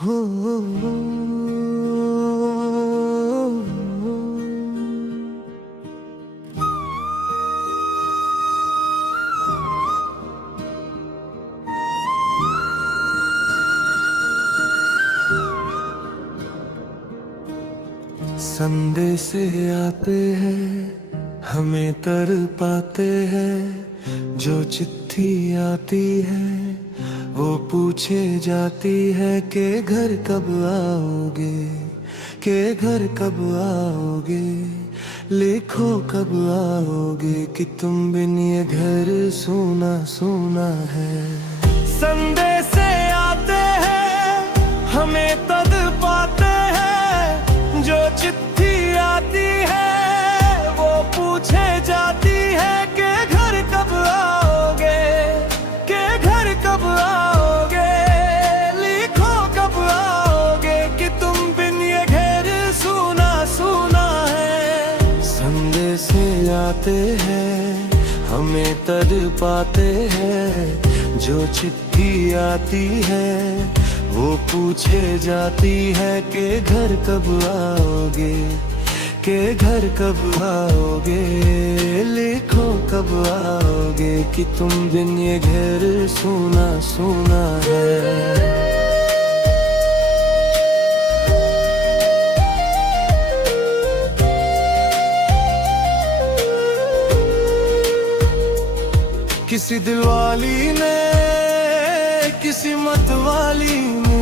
हो संदेश आते हैं हमें तर पाते हैं, जो चिट्ठी आती है वो पूछे जाती है कि घर कब आओगे, के घर कब आओगे, लिखो कब आओगे कि तुम बिन ये घर सूना सूना है। संदेश आते हैं हमें तद पाते हैं, जो चिट्ठी आती है वो पूछे जाती है कि घर कब आओगे, के घर कब आओगे, लिखो कब आओगे कि तुम बिन ये घर सूना सूना है। संदेश आते हैं हमें तड़ पाते हैं, जो चिट्ठी आती है वो पूछे जाती है कि घर कब आओगे, के घर कब आओगे, लिखो कब आओगे कि तुम बिन ये घर सूना सूना है। किसी दिलवाली ने किसी मतवाली ने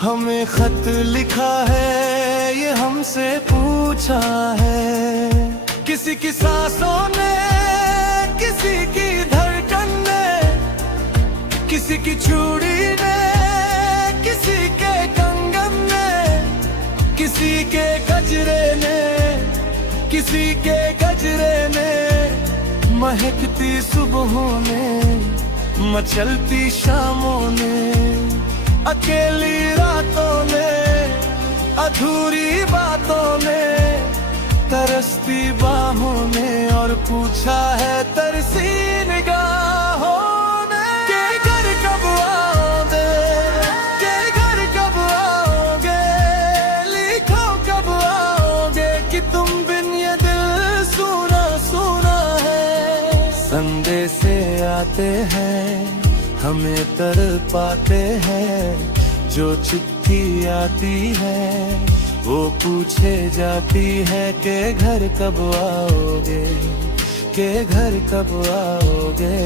हमें खत लिखा है, ये हमसे पूछा है। किसी की सांसों ने, किसी की धड़कन ने, किसी की चूड़ी ने, किसी के कंगन ने, किसी के गजरे ने, किसी के गजरे ने, महकती सुबहों ने, मचलती शामों ने, अकेली रातों ने, अधूरी बातों ने, तरसती बाहों ने, और पूछा है तरसी निगाहों ने के घर कब आओगे, के घर कब आओगे, लिखो कब आओगे कि तुम बिन ये दिल सूना सूना है। संदेश आते हैं हमें तर पाते हैं, जो चिट्ठी आती है वो पूछे जाती है कि घर कब आओगे, के घर कब आओगे,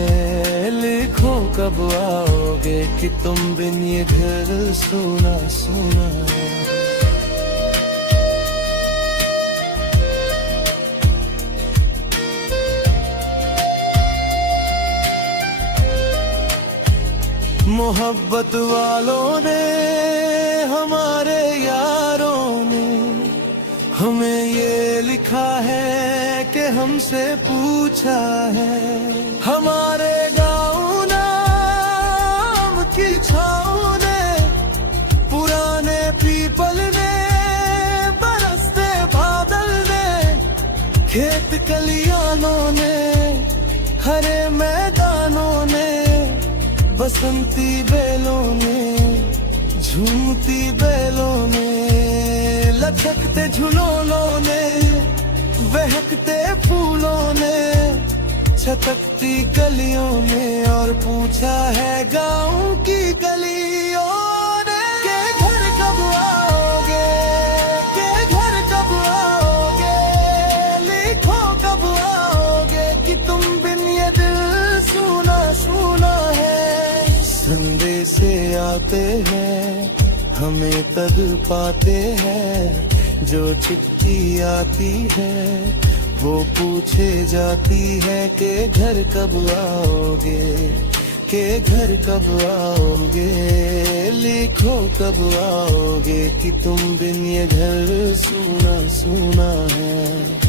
लिखो कब आओगे कि तुम बिन ये घर सूना सूना है। मोहब्बत वालों ने, हमारे यारों ने हमें ये लिखा है कि हमसे पूछा है। हमारे गाँव नाम की छाँव ने, पुराने पीपल ने, बरसते बादल ने, खेत कलियानों ने, हरे मैदानों ने, बसंती बेलों ने, झूमती बेलों ने, लचकते झुलोनों ने, बहकते फूलों ने, छटकती गलियों ने, और पूछा है गाँव की गलियों ने के घर कब आओगे, के घर कब आओगे, लिखो कब आओगे कि तुम बिन ये दिल सूना सूना है। संदेश आते हैं हमें तद पाते हैं, जो चिट्ठी आती है वो पूछे जाती है कि घर कब आओगे, के घर कब आओगे, लिखो कब आओगे कि तुम बिन ये घर सूना सूना है।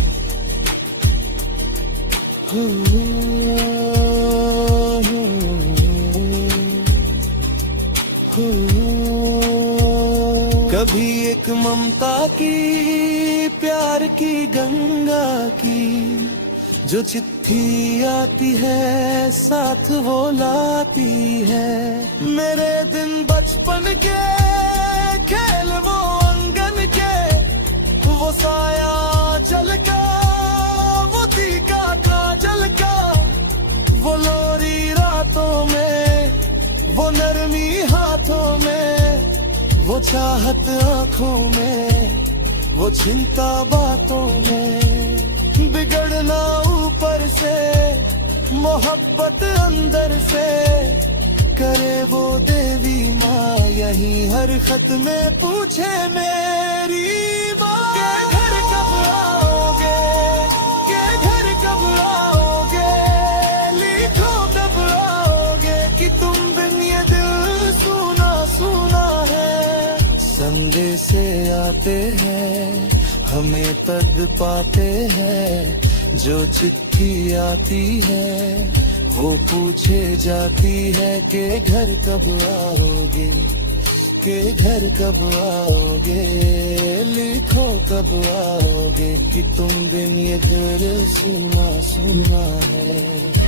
कभी एक ममता की, प्यार की गंगा की, जो चिट्ठी आती है साथ वो लाती है। मेरे दिन बचपन के वो चाहत आंखों में, वो चिंता बातों में, बिगड़ना ऊपर से, मोहब्बत अंदर से, करे वो देवी माँ यही हर खत में पूछे मेरी माँ। के घर कब आओगे, के घर कब आओगे, लिखो कब आओगे कि तुम बिन ये दिल सुना सुना है। संदेश आते हैं हमें तद पाते हैं, जो चिट्ठी आती है वो पूछे जाती है कि घर कब आओगे, के घर कब आओगे, लिखो कब आओगे कि तुम बिन ये घर सुना सुना है।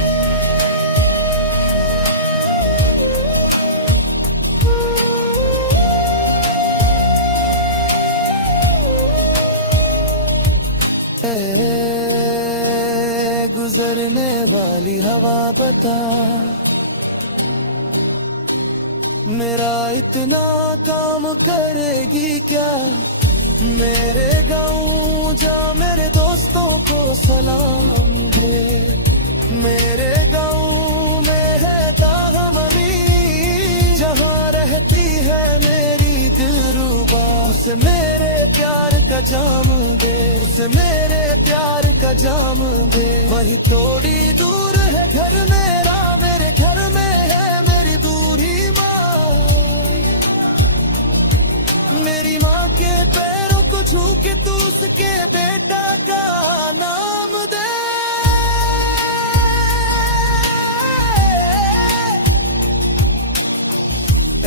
गुजरने वाली हवा बता, मेरा इतना काम करेगी क्या। मेरे गाँव जा मेरे दोस्तों को सलाम दे, मेरे गाँव में है ताहमनी, जहाँ रहती है मेरी दिलरुबा, उसे मेरे प्यार का जाम दे, उसे मेरे प्यार का जाम दे। वही थोड़ी दूर है घर मेरा, मेरे घर में है मेरी दूरी माँ, मेरी माँ के पैरों को छू के तू उसके बेटा का नाम दे।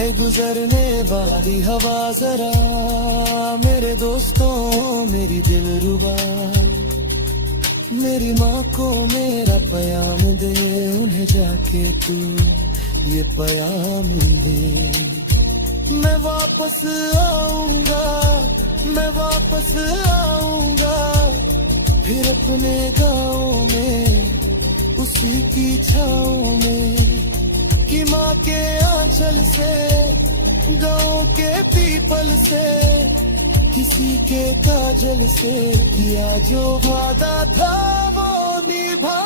ए गुजरने वाली हवा जरा मेरे दोस्तों मेरी दिलरुबा, मेरी माँ को मेरा पयाम दे, उन्हें जाके तू ये पयाम दे। मैं वापस आऊंगा, मैं वापस आऊंगा, फिर अपने गाँव में उसी की छाँव में, कि माँ के आंचल से, गाँव के पीपल से, किसी के काजल से, किया जो वादा था वो निभा।